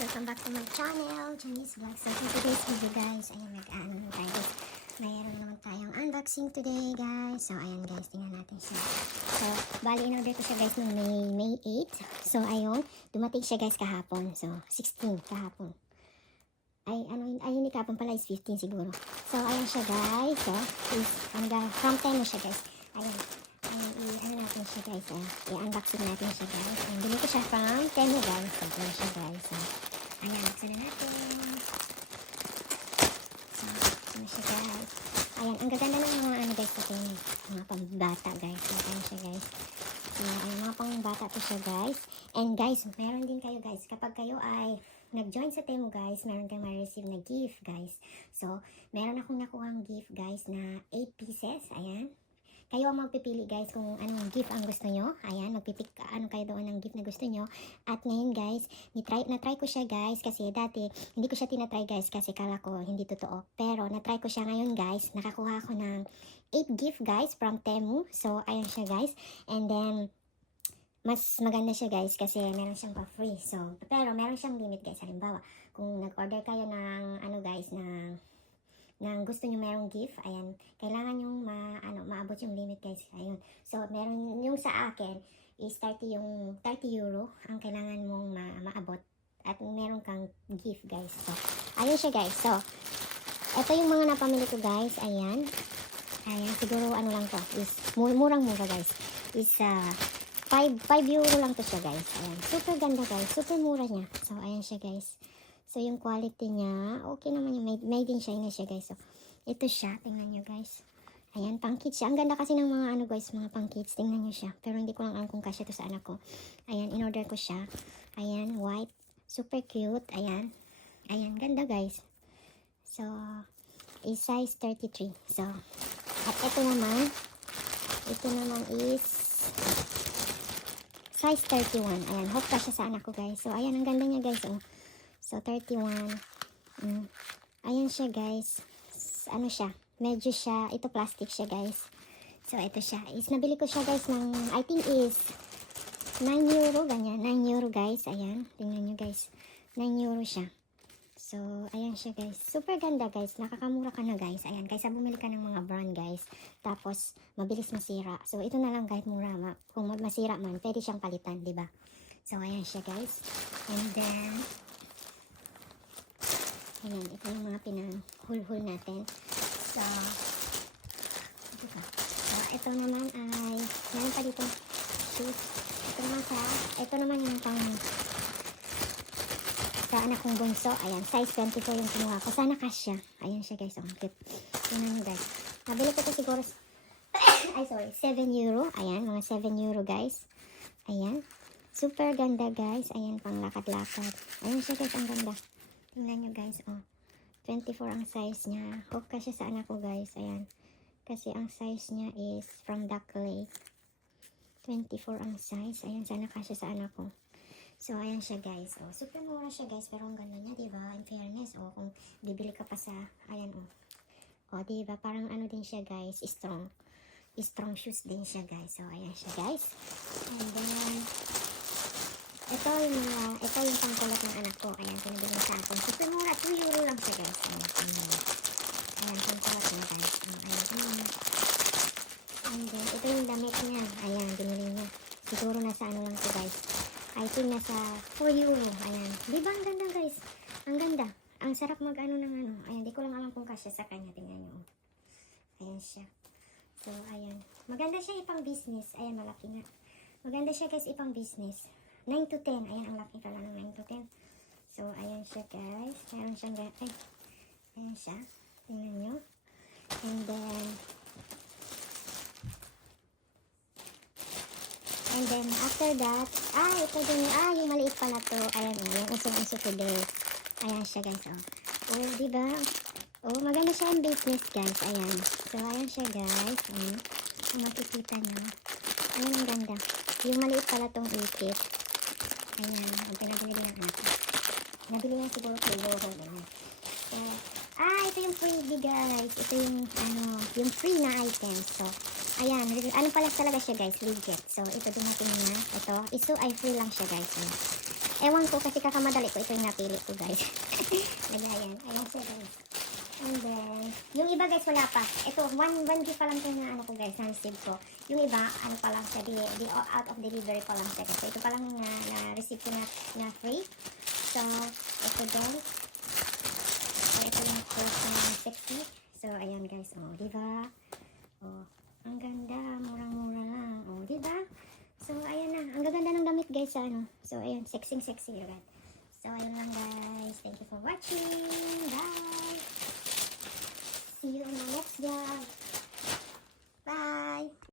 Welcome back to my channel, Chinese Vlog. So for today's video guys, ayan mag-ano tayo. Mayroon naman tayong unboxing today guys. So ayan guys, tingnan natin siya. So bali in-order ko siya guys noong May 8. So ayun, dumating siya guys kahapon. So 16 kahapon. Ay hindi kahapon pala, is 15 siguro. So ayan siya guys. So is from 10 na siya guys. Ayan. Ano natin siya guys, i-unboxing natin siya guys. Bili ko siya from Temu guys. So, ito siya guys. So, ayan, buksan na natin. So, ano siya guys. Ayan, ang gaganda ng mga ano guys ito yung mga pambata guys. So, ayan siya guys. So, ayan, mga pambata to siya guys. And guys, meron din kayo guys, kapag kayo ay nag-join sa Temu guys, meron kayong ma-receive na gift guys. So, meron akong nakuhang gift guys na 8 pieces. Ayan. Kayo ang magpipili guys kung anong gift ang gusto nyo. Ayan, magpipick ano kayo doon ng gift na gusto nyo. At ngayon guys, na-try ko siya guys kasi dati hindi ko siya tinatry guys kasi kala ko hindi totoo. Pero na-try ko siya ngayon guys. Nakakuha ako ng 8 gift guys from Temu. So, ayan siya guys. And then, mas maganda siya guys kasi meron siyang pa-free. So, pero meron siyang limit guys. Halimbawa, kung nag-order kayo ng ano guys, ng gusto nyo merong gift, ayan, kailangan yung maabot yung limit guys, ayun. So, meron yung sa akin is 30 euro ang kailangan mong maabot at meron kang gift guys. So, ayun siya guys. So, ito yung mga napamili ko guys, ayan. Ayan, siguro ano lang to, is murang-mura guys. Is 5 euro lang to siya guys. Ayan, super ganda guys, super mura niya. So, ayan siya guys. So, yung quality niya, okay naman yung made in China siya guys. So, ito siya. Tingnan nyo guys. Ayan, pang kids siya. Ang ganda kasi ng mga ano guys, mga pang kids. Tingnan nyo siya. Pero hindi ko lang alam kung kasya to sa anak ko. Ayan, in-order ko siya. Ayan, white. Super cute. Ayan. Ayan, ganda guys. So, is size 33. So, at ito naman is size 31. Ayan, hope kasya sa anak ko guys. So, ayan, ang ganda niya guys. Oh. So, 31. Ayan siya, guys. Ano siya? Medyo siya, ito plastic siya, guys. So, ito siya. Nabili ko siya, guys, ng, I think is 9 euro, ganyan. 9 euro, guys. Ayan. Tingnan nyo, guys. 9 euro siya. So, ayan siya, guys. Super ganda, guys. Nakakamura ka na, guys. Ayan. Kaysa bumili ka ng mga brand, guys. Tapos, mabilis masira. So, ito na lang, guys, mura. Kung masira man, pwede siyang palitan, diba? So, ayan siya, guys. And then, ayan, ito yung mga pinahul-hul natin. So, ito naman ay, meron pa dito shoes. Ito naman yung pang sa anak kong bunso. Ayan, size 24 yung kinuha ko. Sana kasya. Ayan siya guys. Ang cute. Tingnan nyo guys. Nabili ko ito siguro, ay sorry, 7 euro. Ayan, mga 7 euro guys. Ayan. Super ganda guys. Ayan, pang lakad-lakad. Ayan siya guys, ang ganda. Tingnan nyo guys, oh. 24 ang size niya. Hope kasi sa anak ko guys, ayan. Kasi ang size niya is from Duck Lake. 24 ang size. Ayan, sana kasi sa anak ko. So, ayan siya guys. Oh, super mura siya guys, pero ang ganda niya, diba? In fairness, oh, kung bibili ka pa sa, ayan, oh. Oh, diba? Parang ano din siya guys, strong. Strong shoes din siya guys. So, ayan siya guys. And then, ito yung pangkulot ng anak ko. Ayan, pinabili sa akin. Super mura. 2 euro lang siya, guys. Ayan, pangkulot niya, guys. Ayan. And then, ito yung damit niya. Ayan, binili niya. Siguro nasa ano lang to, guys. I think nasa 4 euro. Ayan. Di ba ang ganda, guys? Ang ganda. Ang sarap mag-ano ng ano. Ayan, di ko lang alam kung kasya sa kanya. Tingnan niyo. Ayan siya. So, ayan. Maganda siya ipang business. Ayan, malaki nga. Maganda siya, guys, ipang business. 9 to 10. Ayan, ang laki pala ng 9 to 10. So, ayan siya, guys. Meron siyang, ayan siya. Tingnan nyo. And then, after that, ito din yung maliit pala to. Ayan, yung usong-uso today. Ayan siya, guys, oh. Oh, diba? Oh, maganda siya ang business, guys. Ayan. So, ayan siya, guys. Ayan. Kung makikita nyo. Ayan, ang ganda. Yung maliit pala tong ipit. Ayan, ang pinabili ng anak ko. Nabili niya siguro kay Yoho. So, ito yung freebie guys. Ito yung, yung free na item. So, ayan, pala talaga siya guys, legit. So, ito dumating na. Ito, ay free lang siya guys. Ewan ko kasi kakamadali ko ito yung napili ko guys. Lagayan. Ayan siya guys. And then, yung iba guys wala pa. Ito, 1G pa lang ito na ano ko guys, na-receive ko. Yung iba, ano pa lang siya, di out of delivery pa lang siya guys. So, ito pa lang yung na-receive ko na free. So, ito guys. So, ito yung first na sexy. So, ayan guys. Oh, diba? Oh, ang ganda. Murang-mura lang. Oh, diba? So, ayan na. Ang gaganda ng damit guys sa ano. So, ayan. Sexy agad. So, ayun lang guys. Thank you for watching. Bye! See you in my next vlog. Bye!